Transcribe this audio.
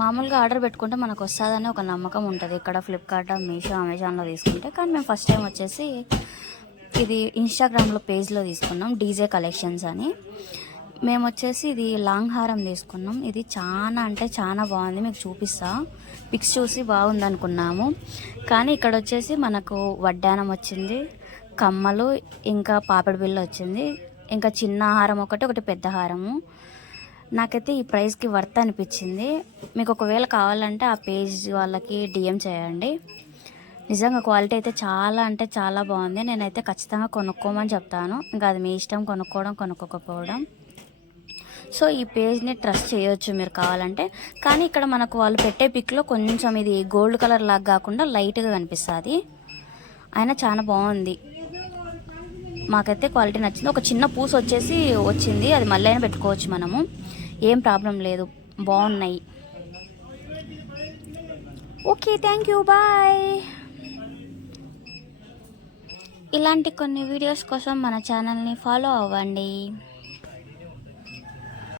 మామూలుగా ఆర్డర్ పెట్టుకుంటే మనకు వస్తుందని ఒక నమ్మకం ఉంటుంది ఇక్కడ ఫ్లిప్కార్ట్, మీషో, అమెజాన్లో తీసుకుంటే. కానీ మేము ఫస్ట్ టైం వచ్చేసి ఇది ఇన్స్టాగ్రామ్లో పేజ్లో తీసుకున్నాం, డీజే కలెక్షన్స్ అని. మేము వచ్చేసి ఇది లాంగ్ హారం తీసుకున్నాం. ఇది చాలా అంటే చాలా బాగుంది, మీకు చూపిస్తా. పిక్స్ చూసి బాగుంది అనుకున్నాము, కానీ ఇక్కడ వచ్చేసి మనకు వడ్డానం వచ్చింది, కమ్మలు, ఇంకా పాపిడి బిళ్ళ వచ్చింది, ఇంకా చిన్న హారం ఒకటి పెద్ద హారము. నాకైతే ఈ ప్రైస్కి వర్త్ అనిపించింది. మీకు ఒకవేళ కావాలంటే ఆ పేజ్ వాళ్ళకి డిఎం చేయండి. నిజంగా క్వాలిటీ అయితే చాలా అంటే చాలా బాగుంది. నేనైతే ఖచ్చితంగా కొనుక్కోమని చెప్తాను. ఇంకా అది మీ ఇష్టం, కొనుక్కోవడం కొనుక్కోకపోవడం. సో ఈ పేజ్ని ట్రస్ట్ చేయొచ్చు మీరు కావాలంటే. కానీ ఇక్కడ మనకు వాళ్ళు పెట్టే పిక్లో కొంచెం ఇది గోల్డ్ కలర్ లాగా కాకుండా లైట్గా కనిపిస్తుంది. అయినా చాలా బాగుంది, మాకైతే క్వాలిటీ నచ్చింది. ఒక చిన్న పూస వచ్చేసి వచ్చింది, అది మళ్ళీ అయినా పెట్టుకోవచ్చు మనము, ఏం ప్రాబ్లం లేదు, బాగున్నాయి. Okay, thank you, bye. ఇలాంటి కొన్ని వీడియోస్ కోసం మన ఛానల్ని ఫాలో అవ్వండి.